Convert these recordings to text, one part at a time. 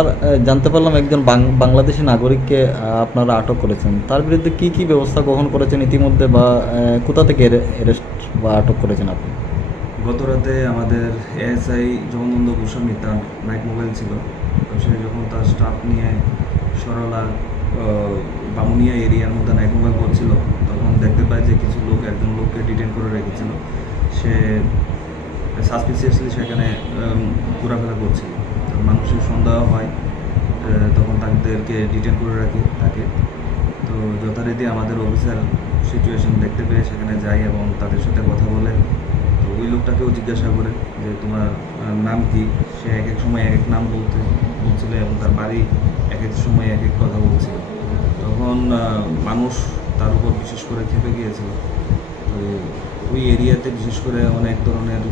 আর জানতে পারলাম একজন বাংলাদেশী নাগরিককে আপনারা আটক করেছেন। তার বিরুদ্ধে কি ব্যবস্থা গ্রহণ করেছেন ইতিমধ্যে, বা কোথা থেকে অ্যারেস্ট বা আটক করেছেন আপনি? গত রাতে আমাদের এএসআই জগনন্দ গোস্বামী, তার নাইট মোবাইল ছিল, তো সে যখন তার স্টাফ নিয়ে সরলা বামুনিয়া এরিয়ার মধ্যে নাইট মোবাইল করছিল, তখন দেখতে পায় যে কিছু লোক একজন লোককে ডিটেন করে রেখেছিল। সে সাসপিসিয়াসলি সেখানে ঘোরাফেরা করছিল। তো মানুষের সন্দেহ হয়, তখন তাদেরকে ডিটেন করে রাখি তাকে। তো যথারীতি আমাদের অফিসার সিচুয়েশন দেখতে পেয়ে সেখানে যায় এবং তাদের সাথে কথা বলে। তো ওই লোকটাকেও জিজ্ঞাসা করে যে তোমার নাম কি। সে এক এক সময় এক এক নাম বলছিল এবং তার বাড়ি এক এক সময় এক এক কথা বলছিল। তখন মানুষ তার উপর বিশেষ করে ক্ষেপে গিয়েছিল। তো ওই এরিয়াতে বিশেষ করে অনেক ধরনের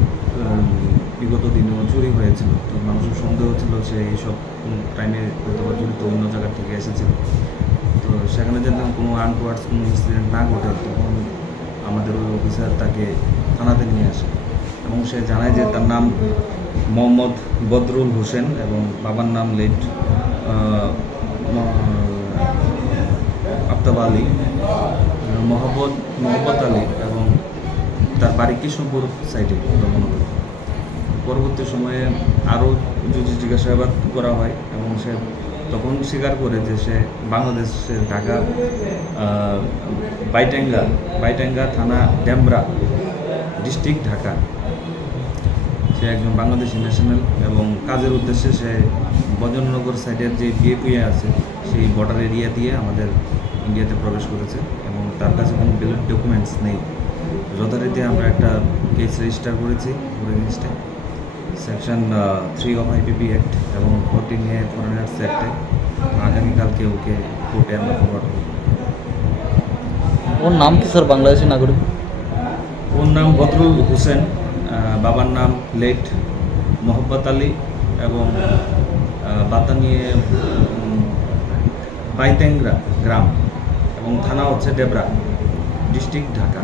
বিগত দিনেও চুরি হয়েছিল। তো মানুষের সন্দেহ ছিল সে এইসব ক্রাইমে হয়তো জড়িত অন্য জায়গা থেকে এসেছিল। তো সেখানে যেন কোনো আনওয়ার্ডস কোনো ইনসিডেন্ট না ঘটে, তখন আমাদের ওই অফিসার তাকে থানাতে নিয়ে আসে এবং সে জানায় যে তার নাম মোহাম্মদ বদরুল হোসেন এবং বাবার নাম লেট আফতাব আলী, মোহাম্মদ আলী, এবং তার বাড়ি কৃষ্ণপুর সাইডে দমনত। পরবর্তী সময়ে আরও জিজ্ঞাসাবাদ করা হয় এবং সে তখন স্বীকার করে যে সে বাংলাদেশের ঢাকা বাইটাঙ্গা থানা ডেমরা ডিস্ট্রিক্ট ঢাকা। সে একজন বাংলাদেশি ন্যাশনাল এবং কাজের উদ্দেশ্যে সে বজননগর সাইডের যে বিএপিএ আছে সেই বর্ডার এরিয়া দিয়ে আমাদের ইন্ডিয়াতে প্রবেশ করেছে এবং তার কাছে কোনো ভ্যালিড ডকুমেন্টস নেই। যথারীতি আমরা একটা কেস রেজিস্টার করেছি এগেইনস্টে সেকশন 3 অফ আইপিপি অ্যাক্ট এবং 14A ফরেনার্স অ্যাক্টে। আগামীকালকে ওকে কোর্টে আমরা ফরওয়ার্ড করব। ওর নাম কি স্যার, বাংলাদেশি নাগরিক? ওর নাম বদরুল হোসেন, বাবার নাম লেট মোহাম্মদ আলী এবং বাতানিয়ে বাইতেঙ্গরা গ্রাম এবং থানা হচ্ছে ডেবরা ডিস্ট্রিক্ট ঢাকা।